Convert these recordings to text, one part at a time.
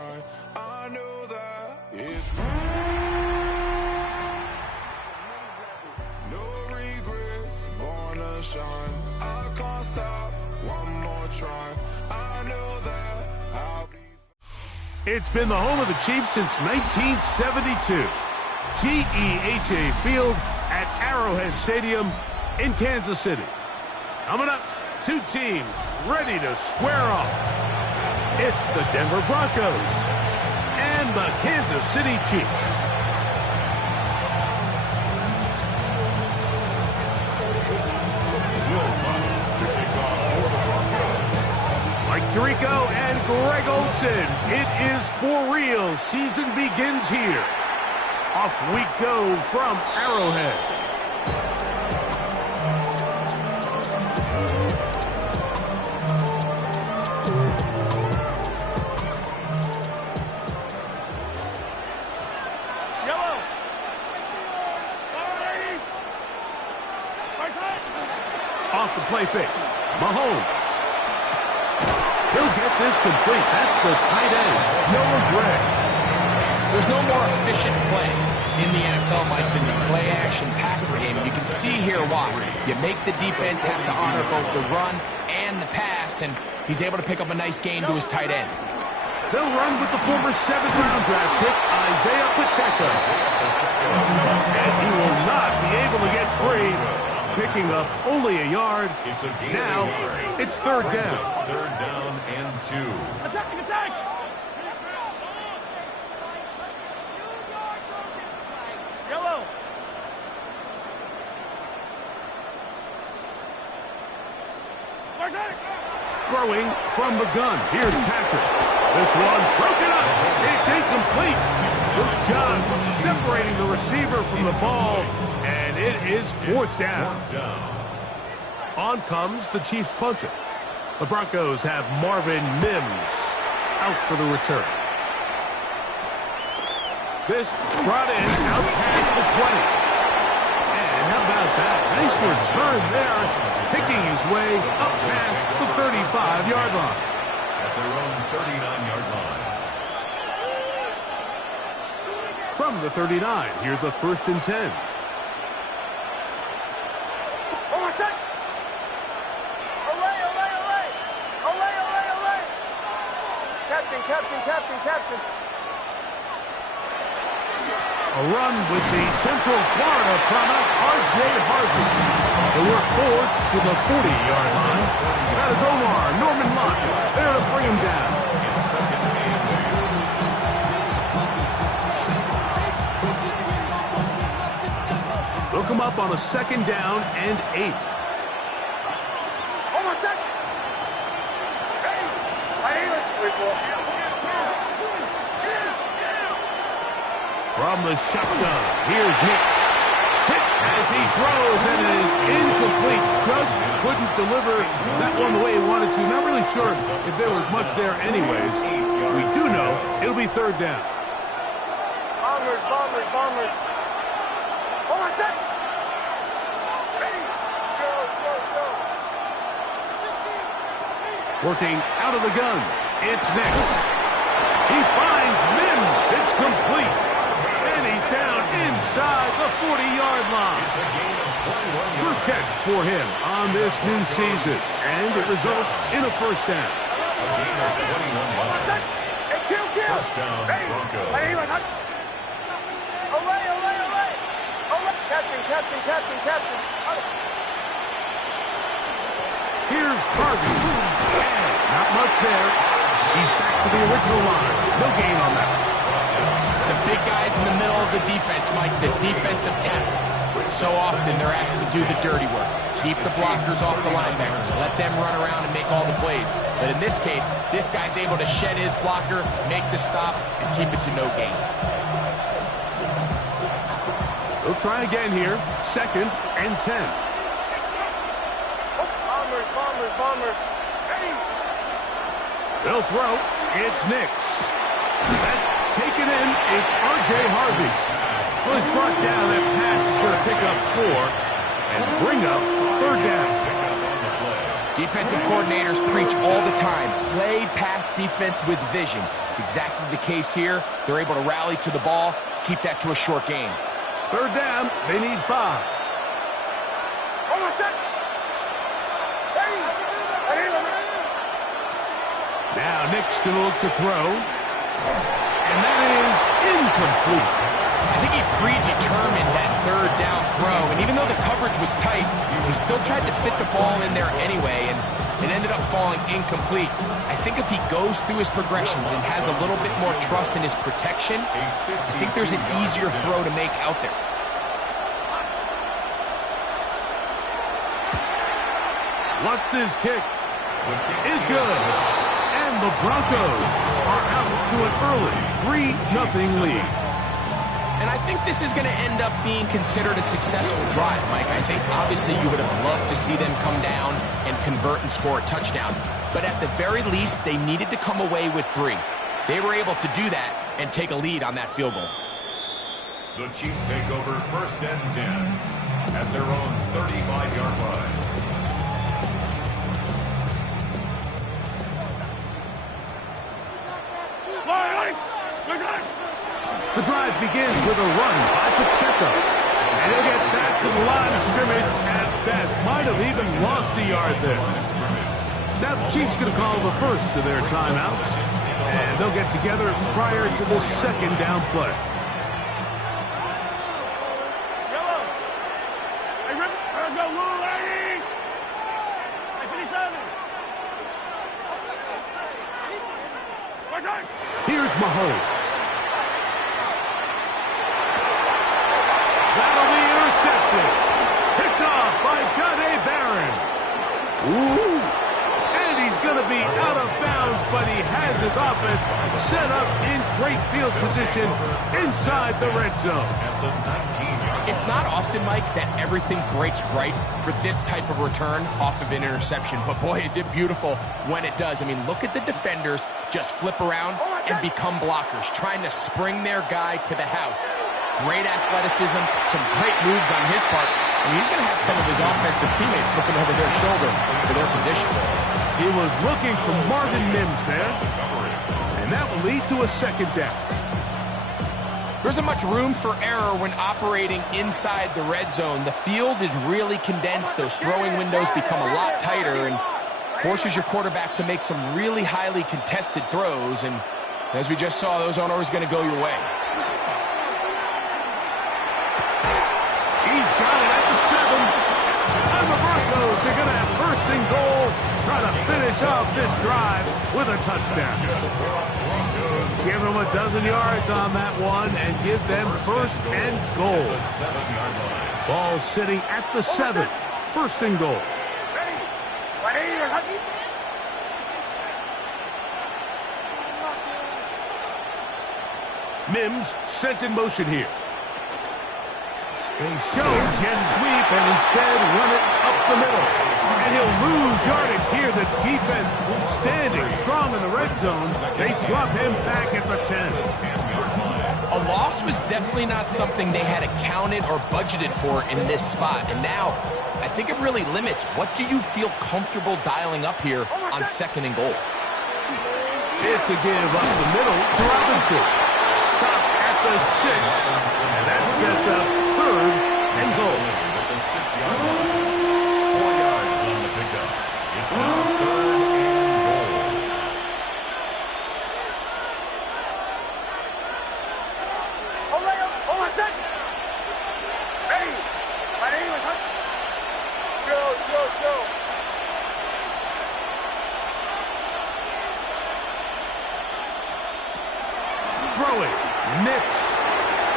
grind. I know that it's no regrets, born to shine. I can't stop, one more try. I know that I'll be. It's been the home of the Chiefs since 1972. GEHA Field at Arrowhead Stadium in Kansas City. Coming up, two teams ready to square off. It's the Denver Broncos and the Kansas City Chiefs. Mike Tirico and Greg Olsen. It is for real. Season begins here. Off we go from Arrowhead. Yellow. Off the play fake. Mahomes. He'll get this complete. That's the tight end, Noah Gray. There's no more efficient play in the NFL, Mike, than the play-action passing game. You can see here why. You make the defense have to honor both the run and the pass, and he's able to pick up a nice gain to his tight end. They'll run with the former 7th-round draft pick, Isaiah Pacheco. And he will not be able to get free, picking up only a yard. Now, it's third down. Third down and 2. Attack, attack! Yellow. Throwing from the gun. Here's Patrick. This one broken up. It's incomplete. Good job separating the receiver from the ball, and it is fourth down. On comes the Chiefs punter. The Broncos have Marvin Mims out for the return. This brought in out past the 20. And how about that? Nice return there, picking his way up past the 35-yard line. At their own 39-yard line. From the 39, here's a 1st and 10. Captain. A run with the Central Florida product, R.J. Harvey. They work forward to the 40-yard line. That is Omar Norman Lott there to bring him down. They'll come up on a 2nd down and 8. From the shotgun, here's Nix. Hit as he throws, and it is incomplete. Just couldn't deliver that one the way he wanted to. Not really sure if there was much there anyways. We do know it'll be third down. Bombers. Hold on a sec. Ready. Go. Working out of the gun, it's Nix. He finds Mims. It's complete. And he's down inside the 40-yard line. First catch for him on this new season. And it results in a first down. First down, Broncos. Captain. Here's Harvey. And not much there. He's back to the original line. No gain on that. The big guys in the middle of the defense, Mike, the defensive tackles. So often they're asked to do the dirty work. Keep the blockers off the linebackers. Let them run around and make all the plays. But in this case, this guy's able to shed his blocker, make the stop, and keep it to no gain. They'll try again here. 2nd and 10. Bombers. Ready. They'll throw. It's Nix. That's taken in. It's R.J. Harvey. Well, he's brought down. That pass is going to pick up 4 and bring up third down. Defensive coordinators preach all the time, play pass defense with vision. It's exactly the case here. They're able to rally to the ball, keep that to a short gain. Third down, they need 5. Now Nick's going to look to throw. And that is incomplete. I think he predetermined that third down throw, and even though the coverage was tight, he still tried to fit the ball in there anyway, and it ended up falling incomplete. I think if he goes through his progressions and has a little bit more trust in his protection, I think there's an easier throw to make out there. Lutz's kick is good. And the Broncos are out to an early 3-0 lead. And I think this is going to end up being considered a successful drive, Mike. I think obviously you would have loved to see them come down and convert and score a touchdown. But at the very least, they needed to come away with 3. They were able to do that and take a lead on that field goal. The Chiefs take over 1st and 10 at their own 35-yard line. The drive begins with a run by Pacheco. And he'll get back to the line of scrimmage at best. Might have even lost a yard there. Now the Chiefs going to call the first of their timeouts. And they'll get together prior to the 2nd down play. Here's Mahomes. That'll be intercepted. Picked off by John A. Barron. Ooh. And he's going to be out of bounds, but he has his offense set up in great field position inside the red zone. It's not often, Mike, that everything breaks right for this type of return off of an interception. But boy, is it beautiful when it does. I mean, look at the defenders just flip around and become blockers, trying to spring their guy to the house. Great athleticism, some great moves on his part. I mean, he's going to have some of his offensive teammates looking over their shoulder for their position. He was looking for Marvin Mims there. And that will lead to a 2nd down. There isn't much room for error when operating inside the red zone. The field is really condensed. Those throwing windows become a lot tighter and forces your quarterback to make some really highly contested throws. And as we just saw, those aren't always going to go your way. He's got it at the 7. And the Broncos are going to have 1st and goal. Try to finish off this drive with a touchdown. Give them a dozen yards on that one and give them 1st and goal. Ball sitting at the 7. 1st and goal. Mims sent in motion here. They show jet sweep and instead run it up the middle. And he'll lose yardage here. The defense standing strong in the red zone. They drop him back at the 10. A loss was definitely not something they had accounted or budgeted for in this spot. And now, I think it really limits what do you feel comfortable dialing up here on 2nd and goal. It's a give up the middle to Robinson. Stop at the 6. And that sets up 3rd and goal. At the 6-yard line. 4 yards on the pickup. It's now 3rd and goal. Hold on a second. Ready. Joe. Throwing. Nix.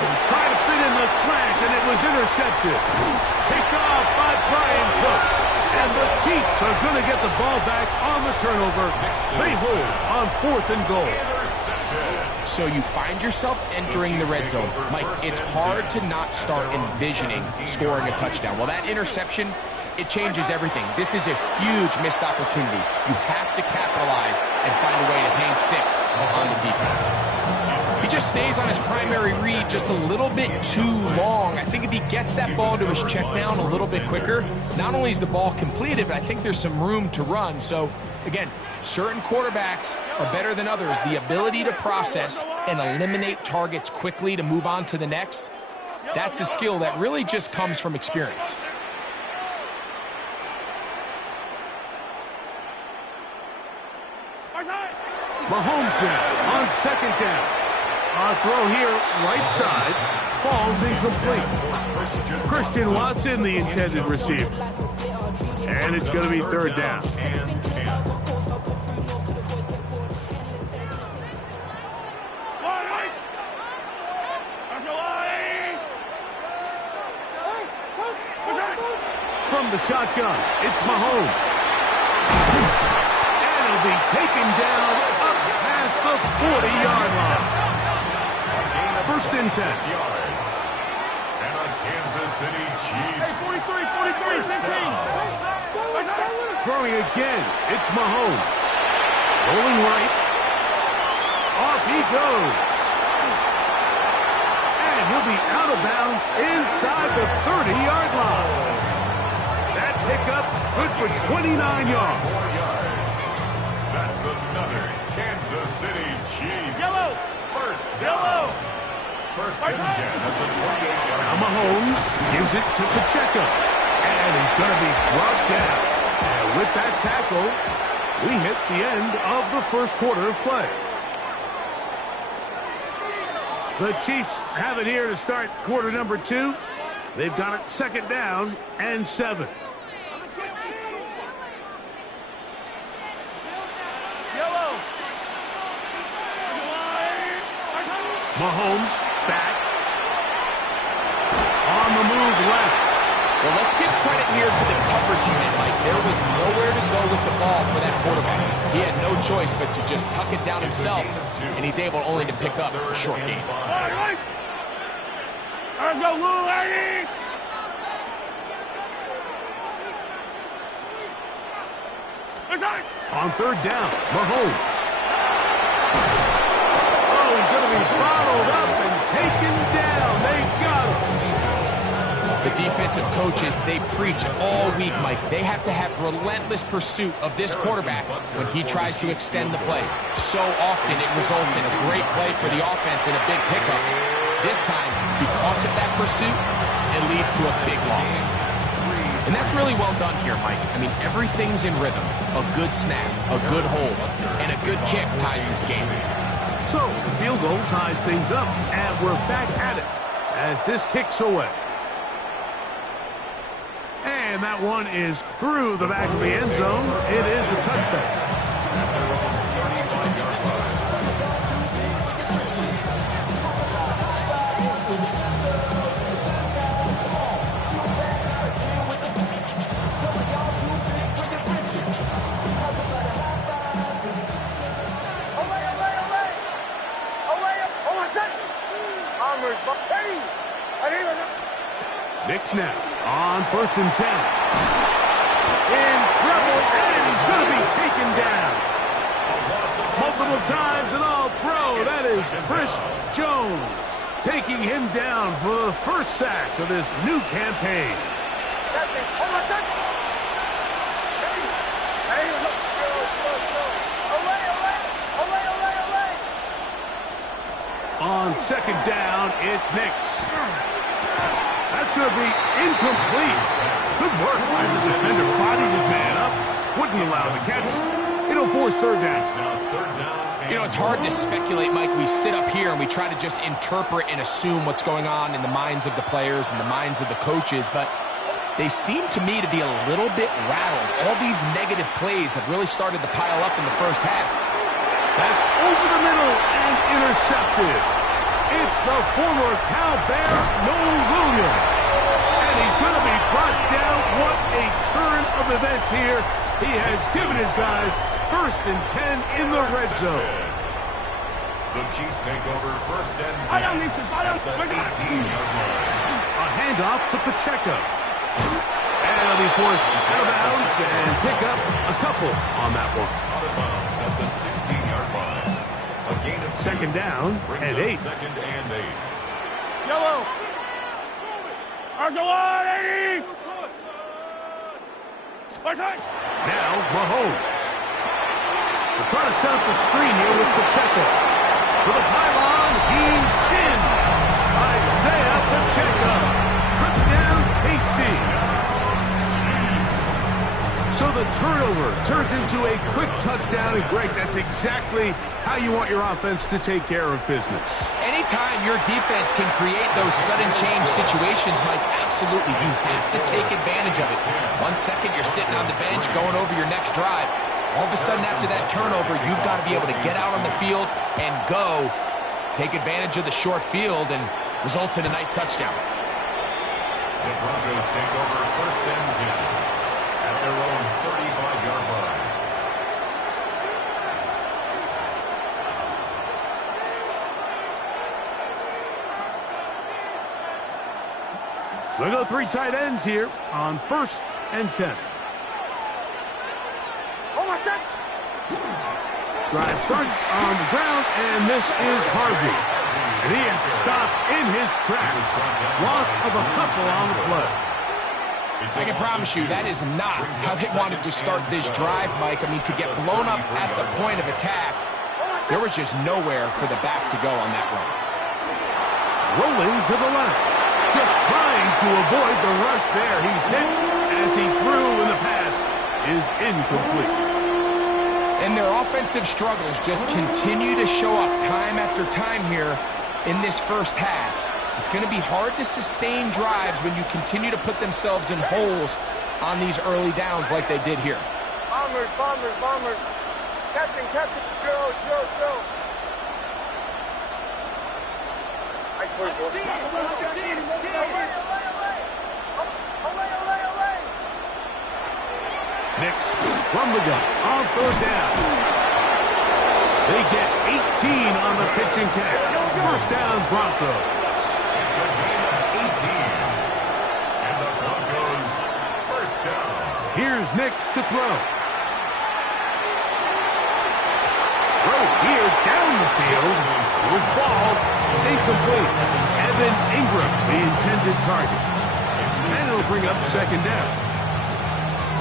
And trying to fit in the slant, and it was intercepted. Picked off by Brian Cook. And the Chiefs are going to get the ball back on the turnover. They hold on 4th and goal. So you find yourself entering the red zone. Mike, it's hard to not start envisioning scoring a touchdown. Well, that interception, it changes everything. This is a huge missed opportunity. You have to capitalize and find a way to hang 6 on the defense. He just stays on his primary read just a little bit too long. I think if he gets that ball to his check down a little bit quicker, not only is the ball completed, but I think there's some room to run. So Again, certain quarterbacks are better than others. The ability to process and eliminate targets quickly to move on to the next, that's a skill that really just comes from experience. Mahomes now on second down. Our throw here, right side, falls incomplete. Christian Watson, the intended receiver. And it's going to be third down. From the shotgun, it's Mahomes. And he'll be taken down up past the 40-yard line. First and 10. Yards. And a Kansas City Chiefs. Hey, 43, 15. Throwing again, it's Mahomes. Rolling right. Off he goes. And he'll be out of bounds inside the 30-yard line. That pickup good for 29 yards. That's another Kansas City Chiefs. Yellow. First down. First and 10 at the 28-yard line. Now Mahomes gives it to Pacheco. And he's going to be brought down. And with that tackle, we hit the end of the first quarter of play. The Chiefs have it here to start quarter number 2. They've got it second down and 7. Mahomes back. On the move left. Well, let's give credit here to the coverage unit, Mike. There was nowhere to go with the ball for that quarterback. He had no choice but to just tuck it down himself, and he's able only to pick up a short gain. Let's go, little lady! On third down, Mahomes. Oh, he's going to be followed up and taken down. They got him. The defensive coaches, they preach all week, Mike. They have to have relentless pursuit of this quarterback when he tries to extend the play. So often it results in a great play for the offense and a big pickup. This time, because of that pursuit, it leads to a big loss. And that's really well done here, Mike. I mean, everything's in rhythm. A good snap, a good hold, and a good kick ties this game. So, the field goal ties things up, and we're back at it as this kicks away. And that one is through the back of the end zone. It is a touchback. Knicks now on first and 10. In trouble, and he's going to be taken down. Multiple times and all throw. That is Chris Jones taking him down for the first sack of this new campaign. On second down, it's Knicks. That's going to be incomplete. Good work by the defender. Bodied his man up. Wouldn't allow the catch. It'll force third down. You know, it's hard to speculate, Mike. We sit up here and we try to just interpret and assume what's going on in the minds of the players and the minds of the coaches, but they seem to me to be a little bit rattled. All these negative plays have really started to pile up in the first half. That's over the middle and intercepted. It's the former Cal Bear, Noel Williams. And he's going to be brought down. What a turn of events here. He has given his guys first and 10 in the red zone. The Chiefs take over first and 10 at the 18-yard line. A handoff to Pacheco. And he'll be forced out of bounds and pick up a couple on that one. Out of bounds at the 16-yard line. A gain of Second down and 8. Second and 8. Yellow. Now Mahomes. They're trying to set up the screen here with Pacheco. To the pylon, he's in. Isaiah Pacheco. Touchdown, KC. So the turnover turns into a quick touchdown, and Greg, that's exactly how you want your offense to take care of business. Anytime your defense can create those sudden change situations, Mike, absolutely, you have to take advantage of it. 1 second, you're sitting on the bench going over your next drive. All of a sudden, after that turnover, you've got to be able to get out on the field and go, take advantage of the short field, and results in a nice touchdown. The Broncos take over 1st and 10 at their own 35-yard line. We'll go 3 tight ends here on 1st and 10. Drive starts on the ground, and this is Harvey. And he is stopped in his tracks. Loss of a couple on the play. I can promise you that is not how they wanted to start this drive, Mike. I mean, to get blown up at the point of attack, there was just nowhere for the back to go on that run. Rolling to the left. Just trying to avoid the rush there. He's hit as he threw, and the pass is incomplete. And their offensive struggles just continue to show up time after time here in this first half. It's going to be hard to sustain drives when you continue to put themselves in holes on these early downs like they did here. Bombers. Captain, Joe. I told Nix from the gun on 3rd down. They get 18 on the pitch and catch. 1st down, Broncos. It's a gain of 18. And the Broncos 1st down. Here's Nix to throw. Throw here down the field. Will fall. Incomplete. Evan Ingram, the intended target. And it'll bring up 2nd down.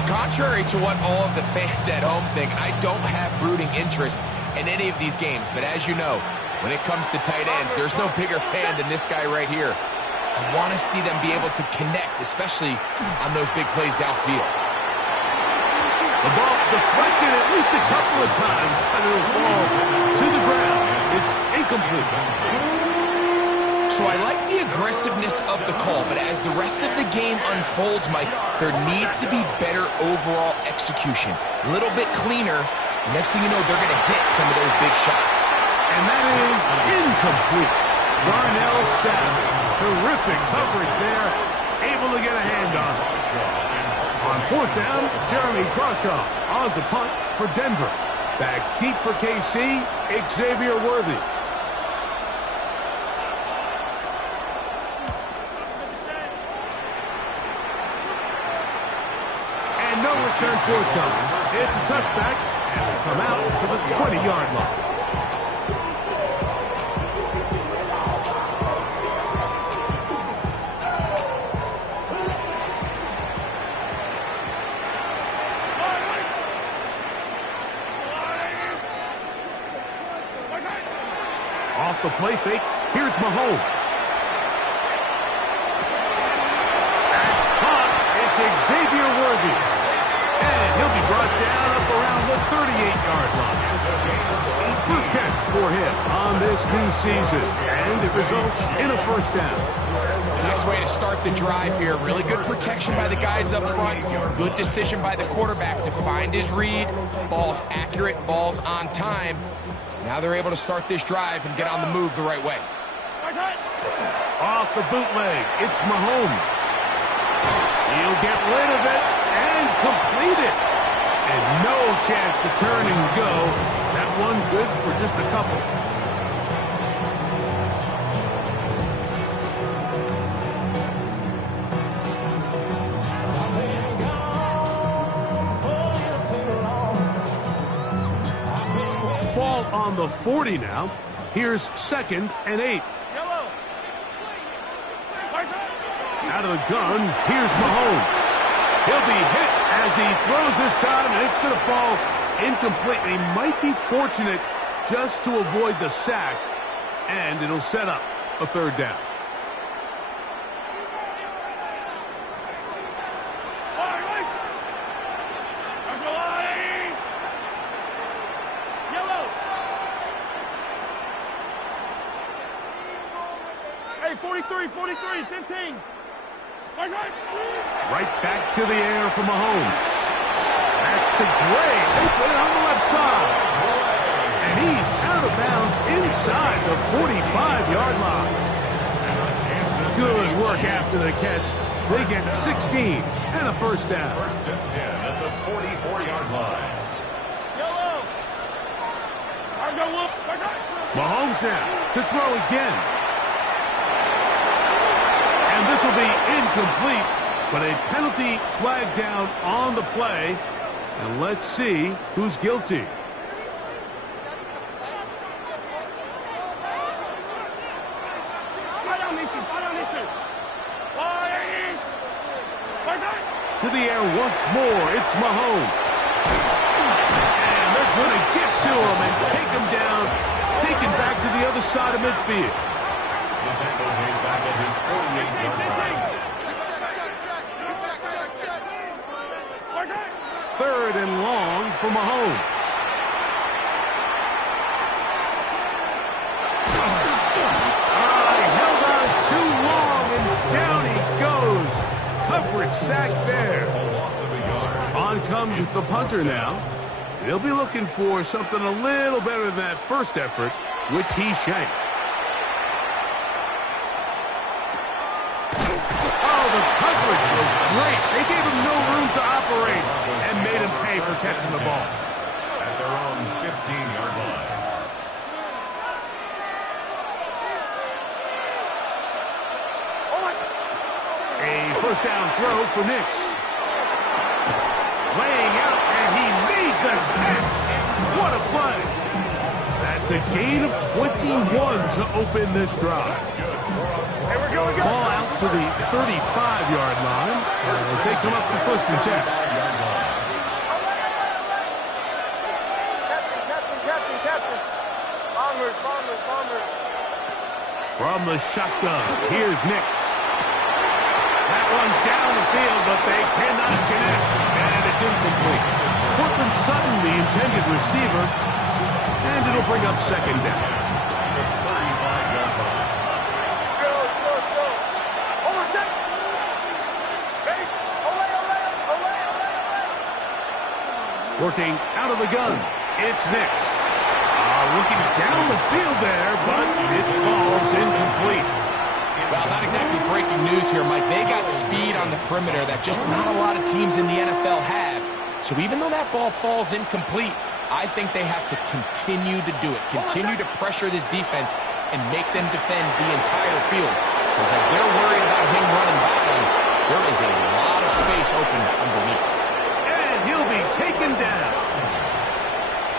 Contrary to what all of the fans at home think, I don't have rooting interest in any of these games. But as you know, when it comes to tight ends, there's no bigger fan than this guy right here. I want to see them be able to connect, especially on those big plays downfield. The ball deflected at least a couple of times, and it'll fall to the ground. It's incomplete. So I like the aggressiveness of the call, but as the rest of the game unfolds, Mike, there needs to be better overall execution. A little bit cleaner. Next thing you know, they're going to hit some of those big shots. And that is incomplete. Darnell Savage. Terrific coverage there. Able to get a hand on it. On 4th down, Jeremy Crawshaw on to punt for Denver. Back deep for KC, Xavier Worthy. And no return forthcoming. It's a touchback, and they come out to the 20-yard line. Off the play fake, here's Mahomes. That's caught. It's Xavier Worthy. And he'll be brought down up around the 38-yard line. First catch for him on this new season. And it results in a 1st down. Nice way to start the drive here. Really good protection by the guys up front. Good decision by the quarterback to find his read. Ball's accurate, ball's on time. Now they're able to start this drive and get on the move the right way. Off the bootleg, it's Mahomes. He'll get rid of it and complete it. And no chance to turn and go. That one good for just a couple. Ball on the 40 now. Here's 2nd and 8. Out of the gun, here's Mahomes. He'll be hit as he throws this time, and it's going to fall incomplete. He might be fortunate just to avoid the sack, and it'll set up a third down. Hey, 43, 15. Right back to the air for Mahomes. That's to Gray, open on the left side. And he's out of bounds inside the 45-yard line. Good work after the catch. They get 16 and a first down. First and 10 at the 44-yard line. Mahomes now to throw again. And this will be incomplete, but a penalty flag down on the play. And let's see who's guilty. To the air once more, it's Mahomes. And they're going to get to him and take him down, taken back to the other side of midfield. The tackle made back at his 48-yard line. Third and long for Mahomes. Held on too long, and down he goes. Coverage sack there. On comes the punter now. He'll be looking for something a little better than that first effort, which he shanked. Oh, the coverage was great. They gave him no room to operate and made him pay for catching the ball. At their own 15-yard line. A first down throw for Nix. Laying out, and he made the catch. What a play. That's a gain of 21 to open this drive. Ball out to the 35-yard line as they come up for first and 10. Captain. Bombers. From the shotgun, here's Nix. That one down the field, but they cannot connect, and it's incomplete. Cortland Sutton, the intended receiver, and it'll bring up second down. Working out of the gun, it's Nix. Looking down the field there, but it falls incomplete. Well, not exactly breaking news here, Mike. They got speed on the perimeter that just not a lot of teams in the NFL have. So even though that ball falls incomplete, I think they have to continue to do it. Continue to pressure this defense and make them defend the entire field. Because as they're worried about him running by them, there is a lot of space open underneath. And he'll be taken down.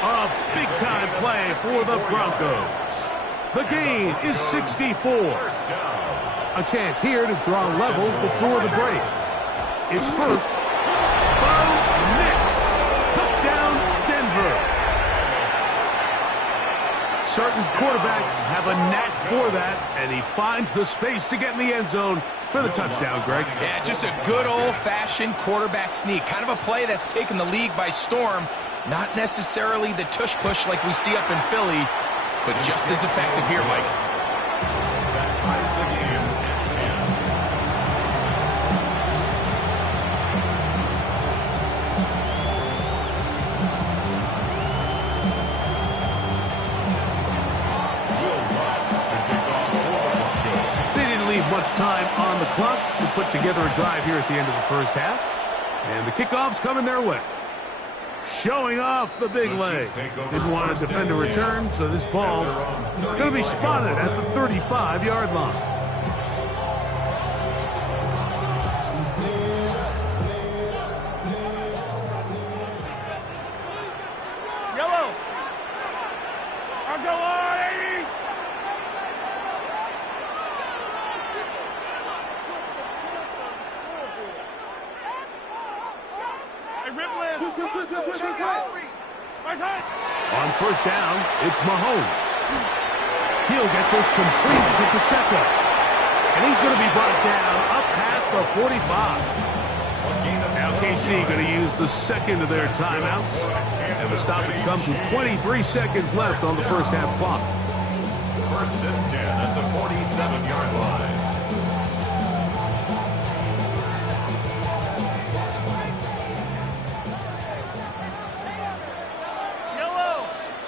A big-time play for the Broncos. The gain is 64. A chance here to draw level before the break. It's first. Bo Nix. Touchdown, Denver. Certain quarterbacks have a knack for that, and he finds the space to get in the end zone for the touchdown, Greg. Yeah, just a good old-fashioned quarterback sneak. Kind of a play that's taken the league by storm. Not necessarily the tush-push like we see up in Philly, but just as effective here, Mike. That ties the game at 10. They didn't leave much time on the clock to put together a drive here at the end of the first half. And the kickoff's coming their way. Showing off the big leg. Didn't want to defend a return, so this ball going to be spotted at the 35-yard line. Yellow. I'll go on, 80. Hey, Ripland. On first down, it's Mahomes. He'll get this complete to Pacheco. And he's going to be brought down up past the 45. Now KC going to use the second of their timeouts. And the stoppage comes with 23 seconds left on the first half clock. First and 10 at the 47-yard line. Yellow.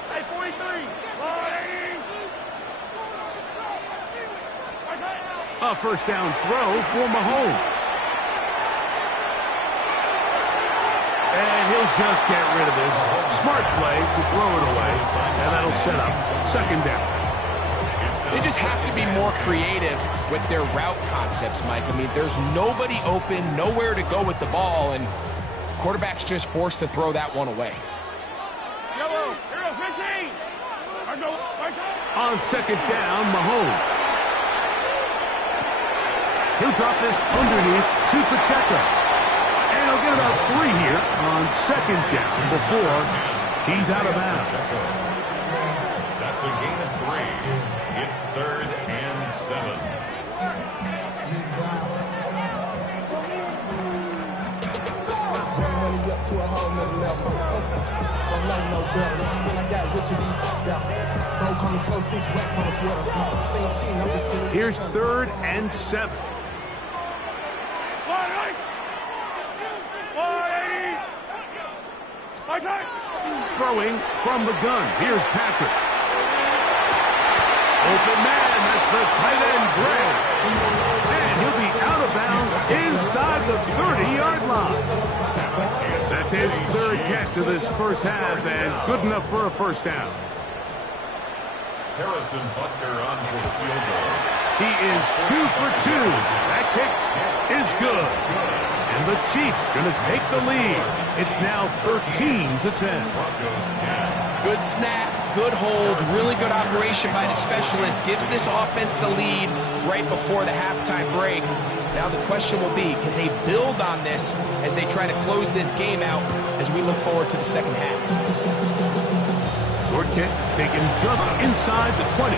Hey, 43. A first down throw for Mahomes. And he'll just get rid of this. Smart play to throw it away. And that'll set up second down. They just have to be more creative with their route concepts, Mike. I mean, there's nobody open, nowhere to go with the ball, and quarterback's just forced to throw that one away. Yellow. Here, 15. On second down, Mahomes. He'll drop this underneath to Pacheco. And he'll get about 3 here on second down before he's out of bounds. That's a gain of 3. It's 3rd and 7. Here's 3rd and 7. Throwing from the gun. Here's Patrick. Open man, that's the tight end, Gray. And he'll be out of bounds inside the 30-yard line. That's his 3rd catch of this first half, and good enough for a first down. Harrison Butker on for the field goal. He is 2 for 2. That kick is good. And the Chiefs going to take the lead. It's now 13-10. Broncos 10. Good snap, good hold, really good operation by the specialist. Gives this offense the lead right before the halftime break. Now the question will be, can they build on this as they try to close this game out as we look forward to the second half? Short kick taken just inside the 20.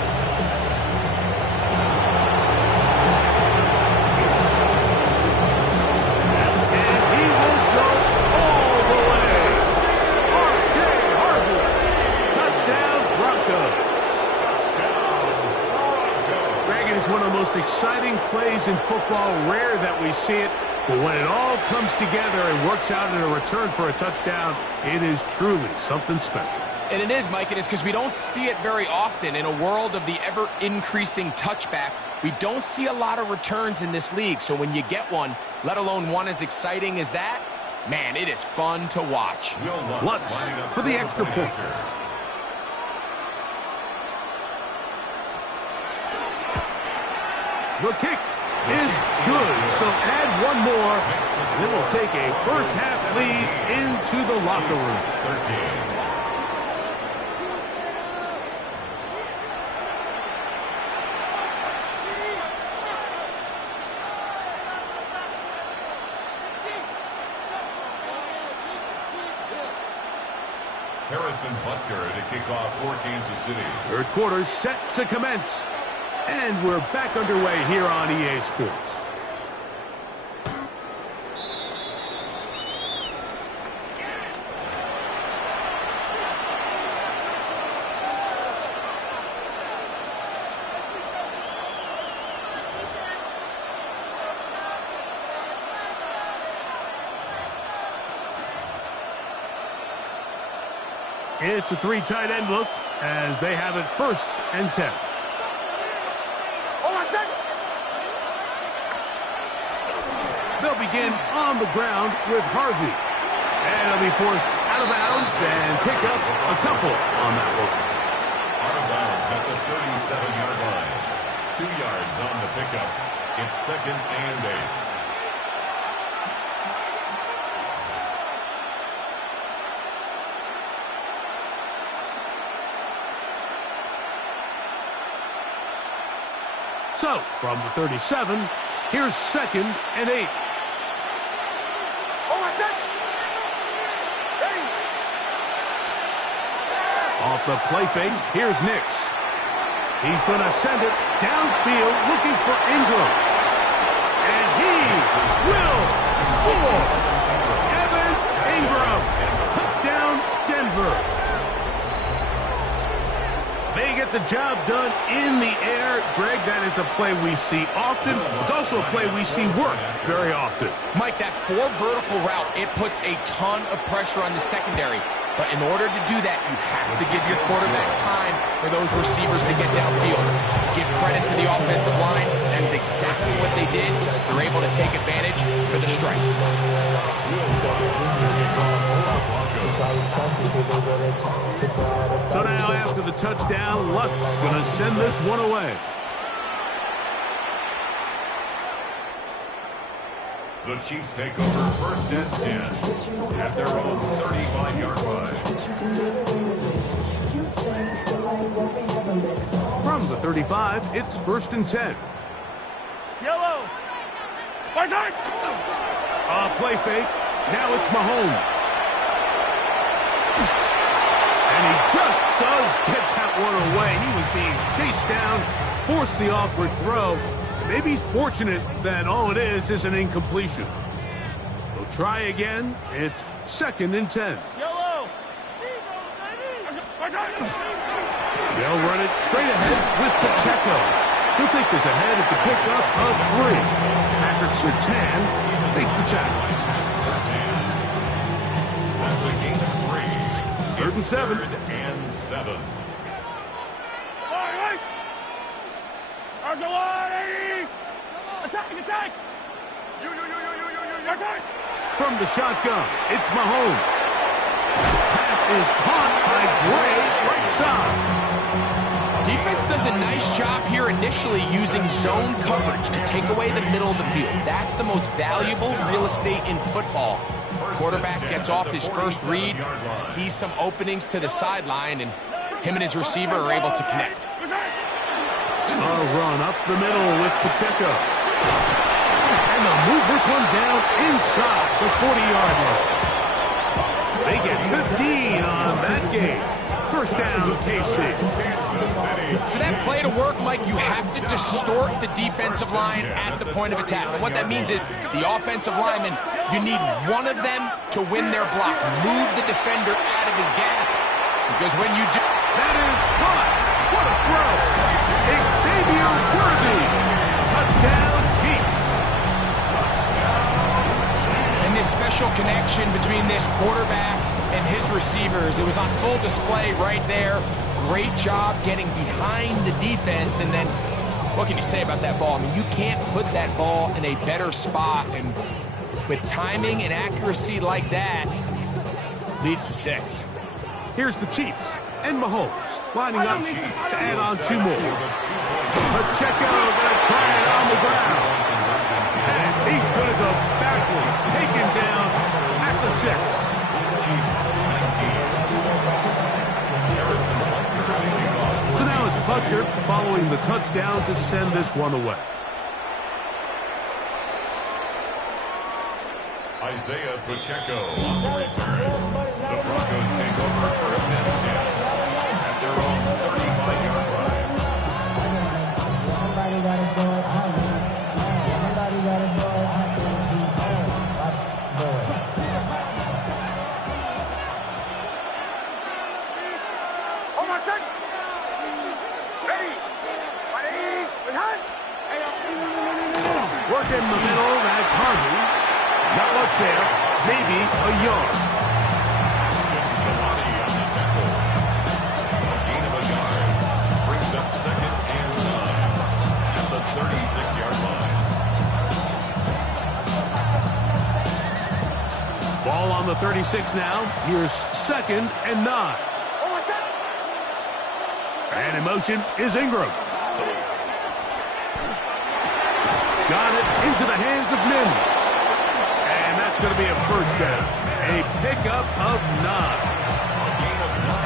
One of the most exciting plays in football. Rare that we see it, but when it all comes together and works out in a return for a touchdown, it is truly something special. And it is, Mike. It is because we don't see it very often in a world of the ever-increasing touchback. We don't see a lot of returns in this league, so when you get one, let alone one as exciting as that, man, it is fun to watch. Lutz for the extra point. The kick is good, so add one more. Then we'll take a first half lead into the locker room. 13. Harrison Butker to kick off for Kansas City. Third quarter set to commence. And we're back underway here on EA Sports. It's a 3 tight end look as they have it 1st and 10. They'll begin on the ground with Harvey. And he'll be forced out of bounds and pick up a couple on that one. Out of bounds at the 37-yard line. 2 yards on the pickup. It's 2nd and 8. So, from the 37, here's 2nd and 8. the play fake. Here's Nix. He's going to send it downfield looking for Ingram. And he will score. Evan Ingram. Touchdown, Denver. They get the job done in the air. Greg, that is a play we see often. It's also a play we see work very often. Mike, that 4 vertical route, it puts a ton of pressure on the secondary. But in order to do that, you have to give your quarterback time for those receivers to get downfield. Give credit to the offensive line. That's exactly what they did. They're able to take advantage for the strike. So now after the touchdown, Luck's going to send this one away. The Chiefs take over first and 10 at their own 35-yard line. From the 35, it's first and 10. Yellow. Spike side. Play fake. Now it's Mahomes. And he just does get that one away. He was being chased down, forced the awkward throw. Maybe he's fortunate that all it is an incompletion. They'll try again. It's second and 10. Yellow. They'll run it straight ahead with Pacheco. He'll take this ahead. It's a pickup of 3. Patrick Surtain fakes the tackle. That's a gain of 3. Third and 7. Third and 7. Attack, attack! Attack! From the shotgun, it's Mahomes. Pass is caught by Gray, right side. Defense does a nice job here initially using zone coverage to take away the middle of the field. That's the most valuable real estate in football. Quarterback gets off his first read, sees some openings to the sideline, and him and his receiver are able to connect. A run up the middle with Pacheco. And they'll move this one down inside the 40-yard line. They get 15 on that game. First down, KC. For that play to work, Mike, you have to distort the defensive line at the point of attack. And what that means is the offensive lineman, you need one of them to win their block. Move the defender out of his gap. Because when you do... That is caught. What a throw. Xavier Worthy. Touchdown, Chiefs. And this special connection between this quarterback and his receivers, it was on full display right there. Great job getting behind the defense. And then, what can you say about that ball? I mean, you can't put that ball in a better spot. And with timing and accuracy like that, leads to 6. Here's the Chiefs and Mahomes lining up to add on 2 more. Pacheco going to try it on the ground. And he's going to go backwards, taken down at the 6. So now it's Butker following the touchdown to send this one away. Isaiah Pacheco on the return. The Broncos take over first and 10 at their own 35-yard line. Somebody got to do it. Somebody got to do it. Hold on, set. Ready. Work in the middle, that's Harvey. Not much there, maybe a yard. Jalani on the tackle. A gain of a yard. Brings up second and 9 at the 36-yard line. Ball on the 36 now. Here's second and 9. And in motion is Ingram. Got it into the hands of Mims. And that's going to be a first down. A pickup of 9.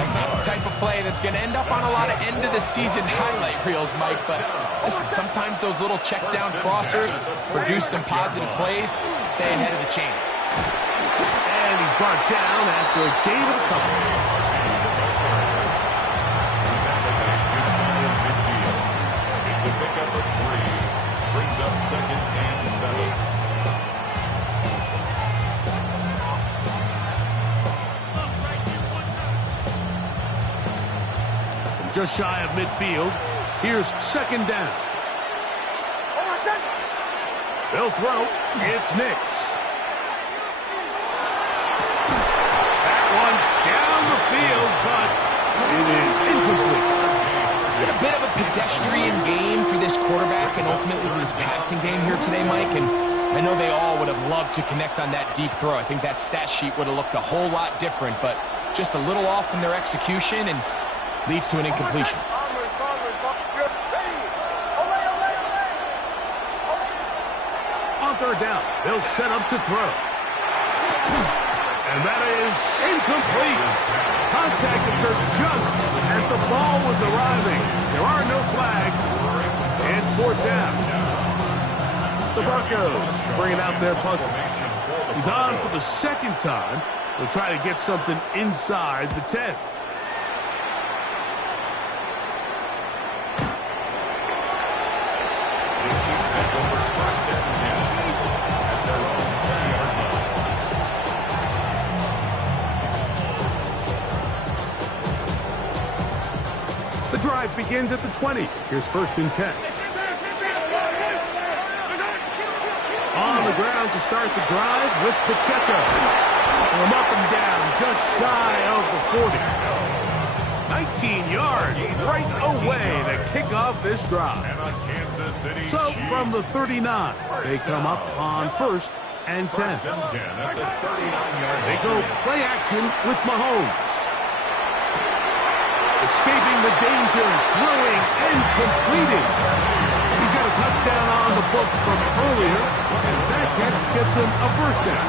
That's not the type of play that's going to end up on a lot of end-of-the-season highlight reels, Mike. But listen, sometimes those little check-down crossers produce some positive plays. Stay ahead of the chains. And he's brought down after a gain of a couple. up 2nd and 7. Just shy of midfield. Here's 2nd down. They'll throw. It's Nix. That one down the field, but it is incomplete. It's been a bit of a pedestrian game for this quarterback and ultimately this passing game here today, Mike. And I know they all would have loved to connect on that deep throw. I think that stat sheet would have looked a whole lot different, but just a little off in their execution and leads to an incompletion. On 3rd down, they'll set up to throw. And that is incomplete. Contact occurred just as the ball was arriving. There are no flags. It's 4th down. The Broncos bringing out their punter. He's on for the 2nd time. They'll try to get something inside the 10. The drive begins at the 20. Here's 1st and 10. On the ground to start the drive with Pacheco. From up and down, just shy of the 40. 19 yards right away to kick off this drive. So from the 39, they come up on 1st and 10. They go play action with Mahomes. Escaping the danger, throwing, and completing. He's got a touchdown on the books from earlier, and that catch gets him a 1st down.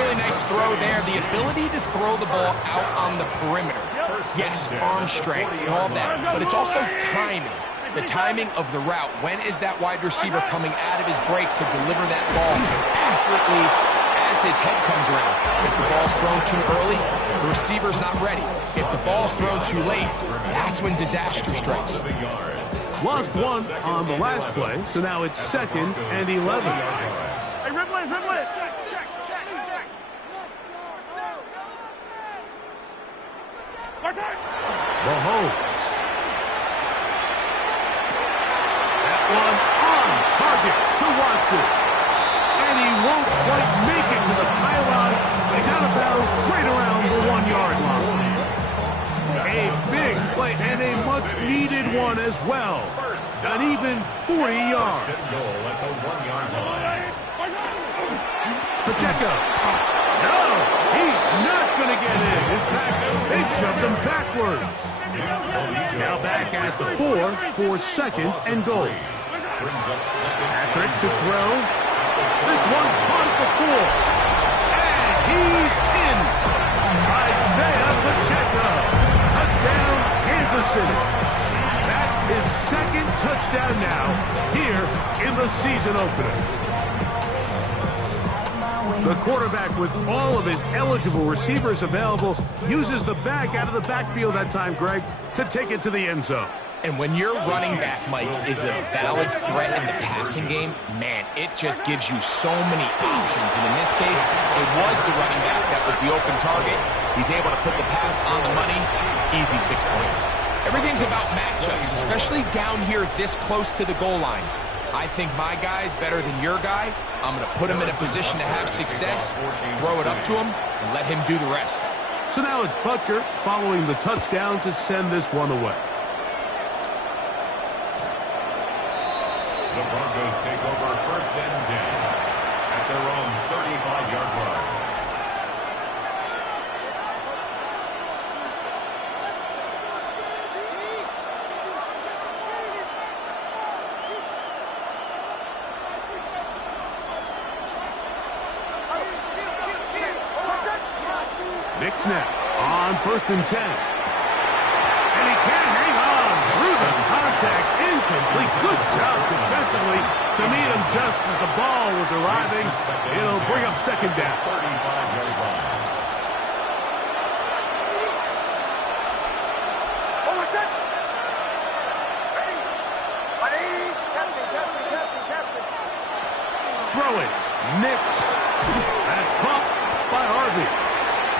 Really nice throw there. The ability to throw the ball out on the perimeter. Yes, arm strength and all that, but it's also timing. The timing of the route. When is that wide receiver coming out of his break to deliver that ball accurately as his head comes around? If the ball's thrown too early, the receiver's not ready. If the ball's thrown too late, that's when disaster strikes. Lost one on the last play, so now it's 2nd and 11. Hey, Ridley. Mahomes. That one on target to Watson. And he won't quite make it to the pylon. He's out of bounds right around the 1-yard line. A big play and a much-needed one as well. An even 40 yards. Pacheco. No, he's not going to get in. In fact, they've shoved him backwards. Now back at the 4 for 2nd and goal. Patrick to throw. This one caught at the 4. And he's in. Isaiah Pacheco. Touchdown, Kansas City. That's his 2nd touchdown now here in the season opener. The quarterback, with all of his eligible receivers available, uses the back out of the backfield that time, Greg, to take it to the end zone. And when your running back, Mike, is a valid threat in the passing game, man, it just gives you so many options. And in this case, it was the running back that was the open target. He's able to put the pass on the money. Easy 6 points. Everything's about matchups, especially down here this close to the goal line. I think my guy's better than your guy. I'm going to put him in a position to have success, throw it up to him, and let him do the rest. So now it's Butker following the touchdown to send this one away. The Broncos take over 1st and 10 at their own 35-yard line. Nix now on 1st and 10. And he can't hang on through the contact. Incomplete. Good job defensively to meet him just as the ball was arriving. It'll bring up 2nd down. 35-yard line. Throw it. Nix. That's caught by Harvey.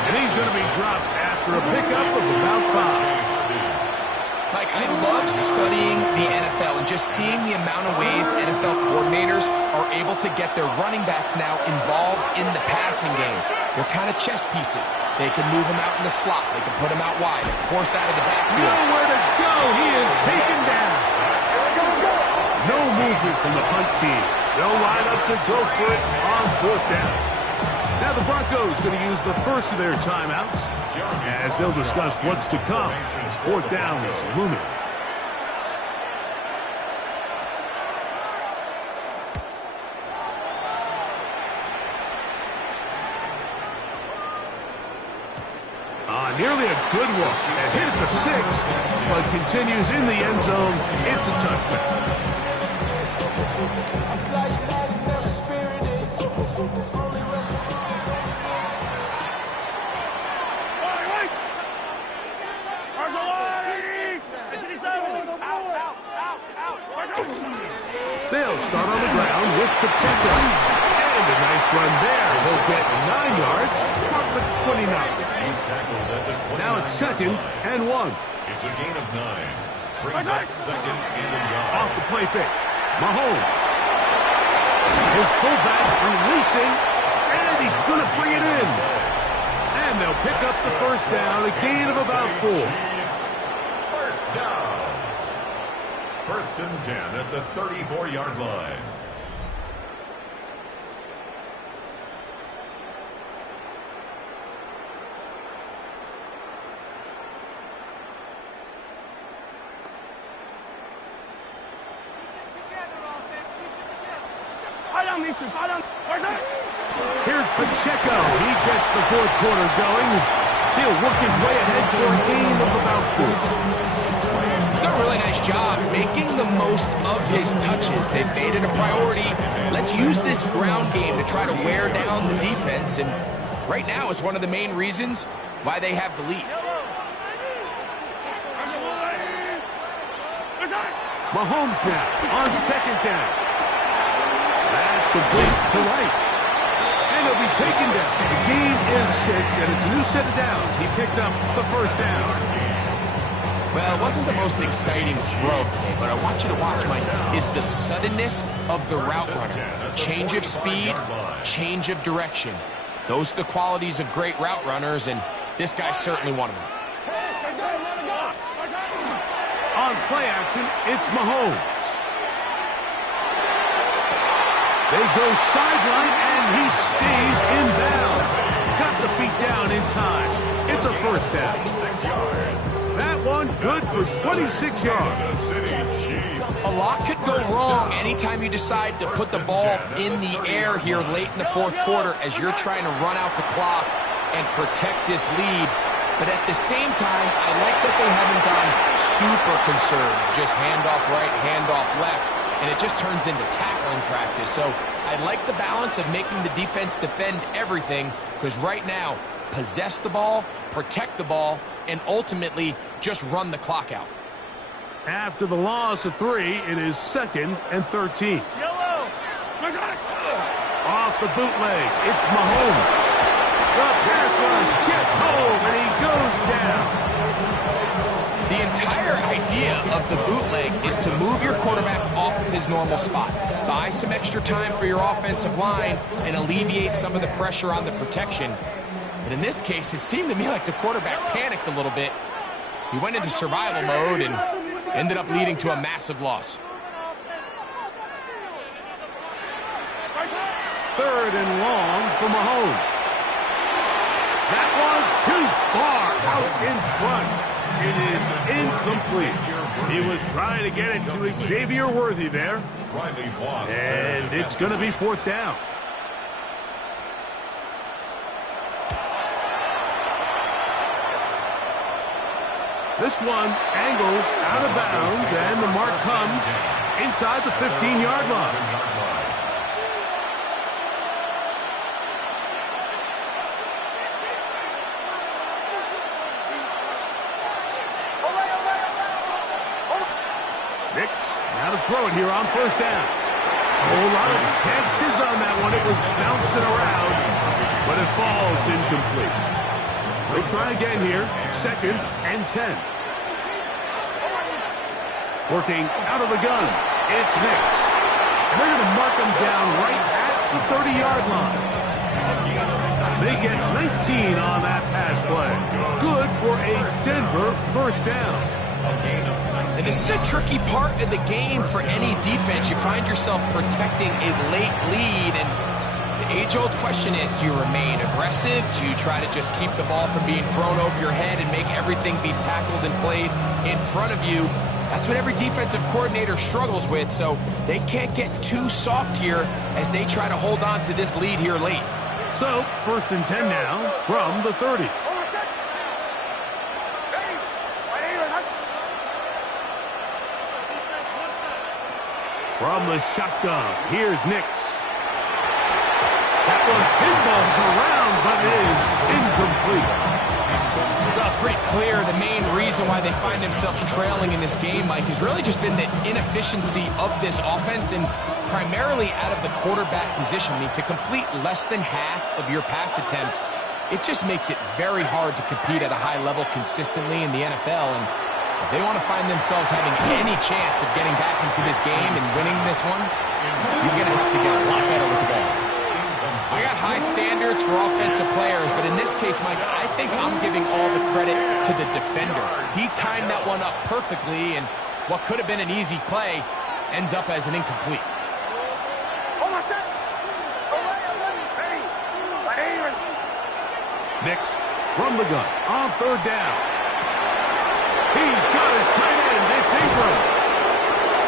And he's going to be dropped after a pickup of about 5. Like, I love studying the NFL and just seeing the amount of ways NFL coordinators are able to get their running backs now involved in the passing game. They're kind of chess pieces. They can move them out in the slot. They can put them out wide, of course, out of the backfield. Nowhere to go. He is taken down. No movement from the punt team. They'll line up to go for it on 4th down. Now the Broncos going to use the first of their timeouts as they'll discuss what's to come as 4th down is looming. Nearly a good one. And hit at the 6, but continues in the end zone. It's a touchdown. They'll start on the ground with Pacheco. And a nice run there. He'll get 9 yards, mark the 29. Now it's 2nd and 1. It's a gain of 9. Brings up 2nd and 1. Off the play fake. Mahomes. His fullback releasing, and he's going to bring it in. And they'll pick up the 1st down, a gain of about 4. 1st down. 1st and 10 at the 34-yard line. Here's Pacheco. He gets the 4th quarter going. He'll work his way ahead for a gain of about 4. He's done a really nice job making the most of his touches. They've made it a priority. Let's use this ground game to try to wear down the defense. And right now it's one of the main reasons why they have the lead. Mahomes now on 2nd down. That's complete to Rice. And he'll be taken down. The gain is 6, and it's a new set of downs. He picked up the 1st down. Well, it wasn't the most exciting throw today, but I want you to watch, Mike, is the suddenness of the route runner. Change of speed, change of direction. Those are the qualities of great route runners, and this guy's certainly one of them. On play action, it's Mahomes. They go sideline, and he stays in bounds. Got the feet down in time. It's a 1st down. 6 yards. That one good for 26 yards. A lot could go wrong anytime you decide to put the ball in the air here late in the 4th quarter as you're trying to run out the clock and protect this lead. But at the same time, I like that they haven't gone super conservative. Just handoff right, handoff left. And it just turns into tackling practice. So I like the balance of making the defense defend everything, because right now, possess the ball, protect the ball, and ultimately just run the clock out. After the loss of 3, it is 2nd and 13. Off the bootleg, it's Mahomes. The pass rush gets home, and he goes down. The entire idea of the bootleg is to move your quarterback off of his normal spot, buy some extra time for your offensive line, and alleviate some of the pressure on the protection. But in this case, it seemed to me like the quarterback panicked a little bit. He went into survival mode and ended up leading to a massive loss. 3rd and long for Mahomes. That one too far out in front. It is incomplete. He was trying to get it to Xavier Worthy there. And it's going to be 4th down. This one angles out of bounds, and the mark comes inside the 15-yard line. Now to throw it here on first down. A whole lot of chances on that one. It was bouncing around, but it falls incomplete. They'll try again here. 2nd and 10. Working out of the gun. It's Nix. And they're going to mark him down right at the 30-yard line. They get 19 on that pass play. Good for a Denver first down. And this is a tricky part of the game for any defense. You find yourself protecting a late lead, and the age-old question is, do you remain aggressive? Do you try to just keep the ball from being thrown over your head and make everything be tackled and played in front of you? That's what every defensive coordinator struggles with, so they can't get too soft here as they try to hold on to this lead here late. So, 1st and 10 now from the 30. From the shotgun, here's Nix. That one pinballs around, but it is incomplete. Well, it's pretty clear the main reason why they find themselves trailing in this game, Mike, has really just been the inefficiency of this offense and primarily out of the quarterback position. I mean, to complete less than half of your pass attempts, it just makes it very hard to compete at a high level consistently in the NFL. And if they want to find themselves having any chance of getting back into this game and winning this one, he's going to have to get a lot better with the ball. I got high standards for offensive players, but in this case, Mike, I think I'm giving all the credit to the defender. He timed that one up perfectly, and what could have been an easy play ends up as an incomplete. Nix from the gun on 3rd down. He's got his tight end. It's Ingram.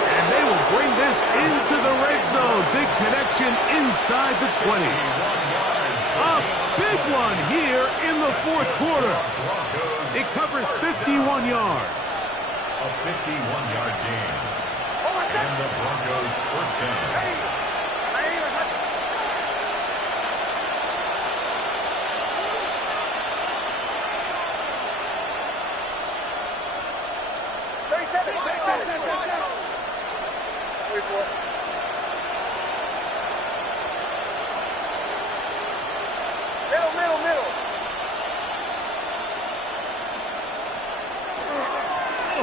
And they will bring this into the red zone. Big connection inside the 20. A big one here in the 4th quarter. It covers 51 yards. A 51-yard gain. And the Broncos first down.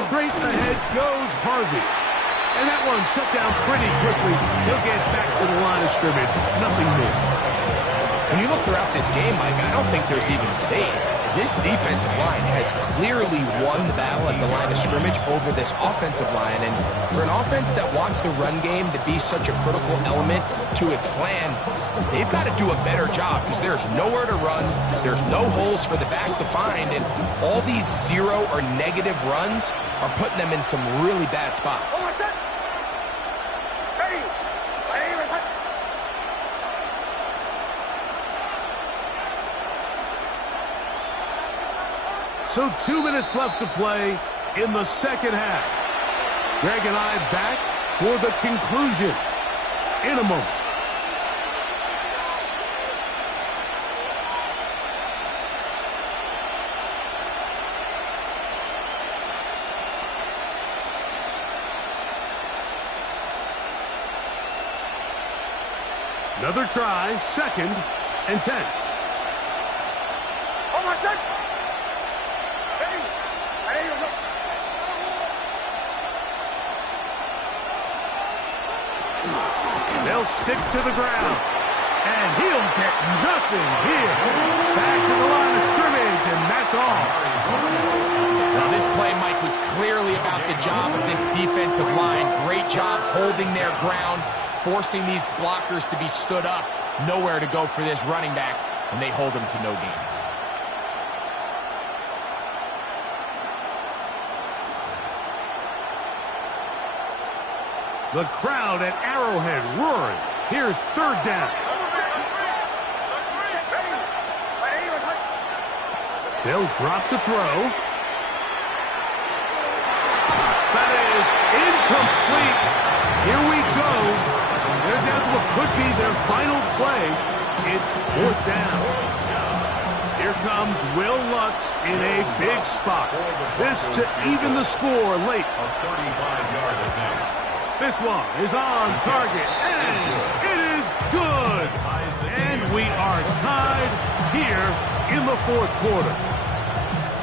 Straight ahead goes Harvey. And that one shut down pretty quickly. He'll get back to the line of scrimmage. Nothing new. When you look throughout this game, Mike, I don't think there's even debate. This defensive line has clearly won the battle at the line of scrimmage over this offensive line. And for an offense that wants the run game to be such a critical element to its plan, they've got to do a better job because there's nowhere to run. There's no holes for the back to find. And all these 0 or negative runs are putting them in some really bad spots. So 2 minutes left to play in the 2nd half. Greg and I back for the conclusion in a moment. Another try, 2nd and 10. They'll stick to the ground. And he'll get nothing here. Back to the line of scrimmage, and that's all. Now this play, Mike, was clearly about the job of this defensive line. Great job holding their ground, forcing these blockers to be stood up. Nowhere to go for this running back, and they hold him to no gain. The crowd at Arrowhead roaring. Here's 3rd down. They'll drop to throw. That is incomplete. Here we go. They're down to what could be their final play. It's 4th down. Here comes Will Lutz in a big spot. This to even the score late. A 35-yard attempt. This one is on target, and it is good. And we are tied here in the fourth quarter.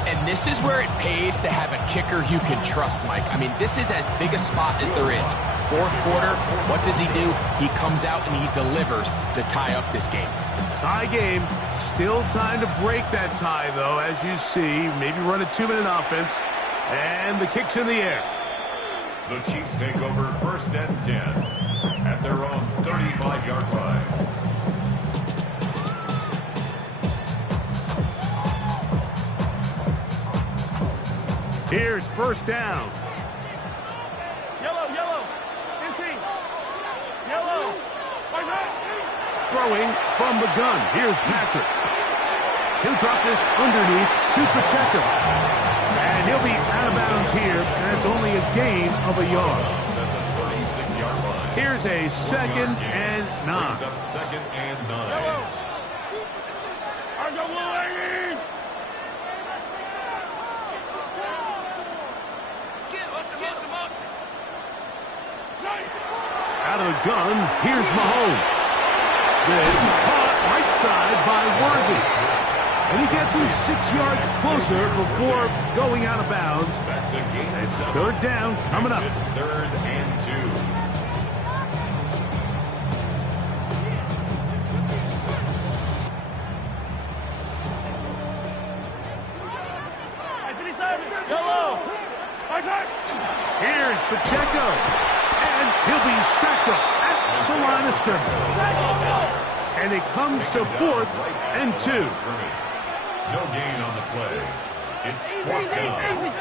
And this is where it pays to have a kicker you can trust, Mike. I mean, this is as big a spot as there is. Fourth quarter, what does he do? He comes out and he delivers to tie up this game. Tie game. Still time to break that tie, though, as you see. Maybe run a 2-minute offense. And the kick's in the air. The Chiefs take over 1st and 10 at their own 35-yard line. Here's 1st down. Yellow, yellow. 15. Yellow. Throwing from the gun. Here's Patrick. He'll drop this underneath to Pacheco. And he'll be out of bounds here. That's only a gain of a yard. At the 36-yard line. Here's a 2nd and 9. Brings up 2nd and 9. Yellow. Underwood. Out of the gun, here's Mahomes. This caught right side by Worthy. And he gets him 6 yards closer before going out of bounds. That's a gain. It's 3rd down coming up. 3rd and 2. Here's Pacheco. And he'll be stacked up at the line of scrimmage. And it comes to 4th and 2. No gain on the play. It's 4th down.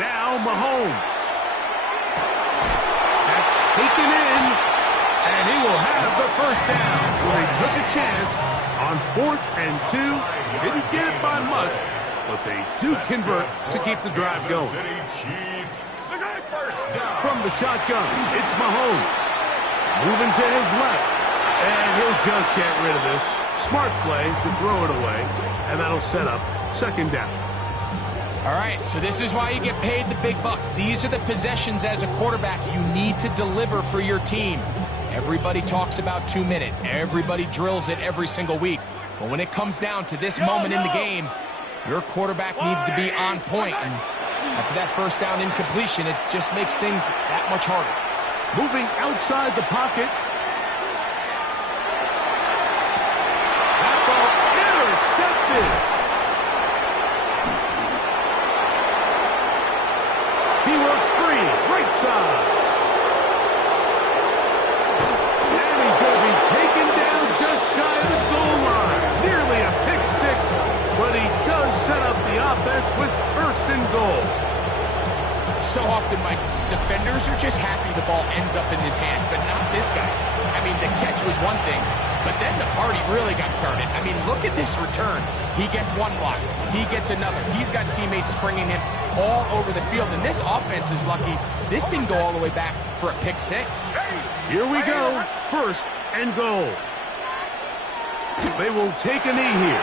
Now Mahomes. That's taken in. And he will have the 1st down. So they took a chance on 4th and 2. Didn't get it by much, but they do convert to keep the drive going. City Chiefs. 1st down. From the shotgun, it's Mahomes. Moving to his left. And he'll just get rid of this. Smart play to throw it away. And that'll set up 2nd down. All right, so this is why you get paid the big bucks. These are the possessions as a quarterback you need to deliver for your team. Everybody talks about 2-minute. Everybody drills it every single week. But when it comes down to this moment in the game, your quarterback needs to be on point. And after that 1st down incompletion, it just makes things that much harder. Moving outside the pocket. That ball intercepted. He works free, right side. And he's going to be taken down just shy of the goal line. Nearly a pick 6, but he does set up the offense with 1st and goal. So often, Mike, defenders are just happy the ball ends up in his hands, but not this guy. I mean, the catch was one thing, but then the party really got started. I mean, look at this return. He gets one block. He gets another. He's got teammates springing him all over the field, and this offense is lucky. This didn't go all the way back for a pick 6. Here we go. 1st and goal. They will take a knee here.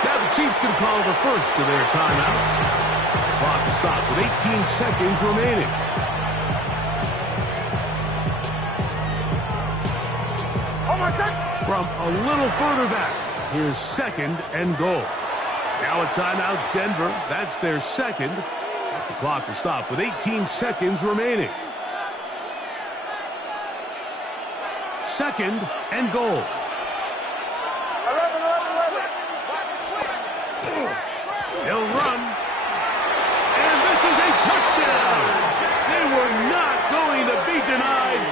Now the Chiefs can call the first of their timeouts. The clock will stop with 18 seconds remaining. From a little further back, here's 2nd and goal. Now a timeout, Denver. That's their 2nd. As the clock will stop with 18 seconds remaining. 2nd and goal. 11. He'll run. And this is a touchdown. They were not going to be denied.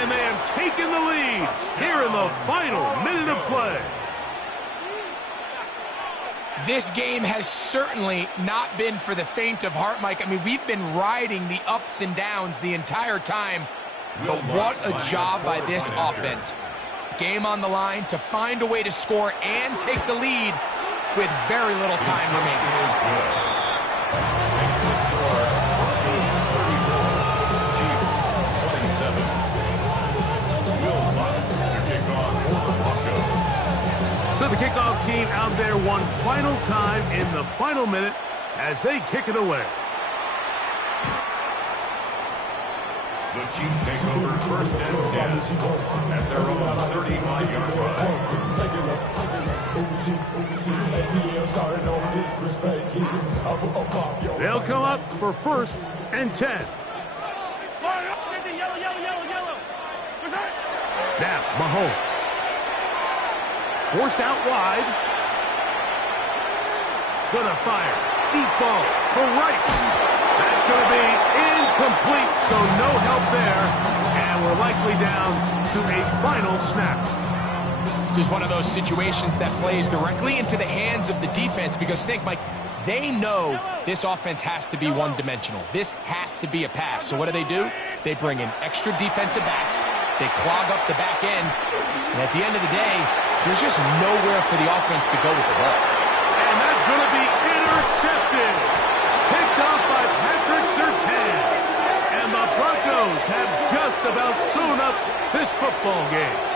And they have taken the lead here in the final minute of play. This game has certainly not been for the faint of heart, Mike. I mean, we've been riding the ups and downs the entire time. But what a job by this offense. Game on the line to find a way to score and take the lead with very little time remaining. So the kickoff team out there one final time in the final minute as they kick it away. The Chiefs take over first and 10 at their own 35-yard line. They'll come up for first and 10. Now, Mahomes. Forced out wide. Gonna fire. Deep ball for Rice. That's going to be incomplete, so no help there. And we're likely down to a final snap. This is one of those situations that plays directly into the hands of the defense because think, Mike, they know this offense has to be one-dimensional. This has to be a pass. So what do? They bring in extra defensive backs. They clog up the back end. And at the end of the day, there's just nowhere for the offense to go with the ball. And that's going to be intercepted. Picked off by Patrick Surtain. And the Broncos have just about sewn up this football game.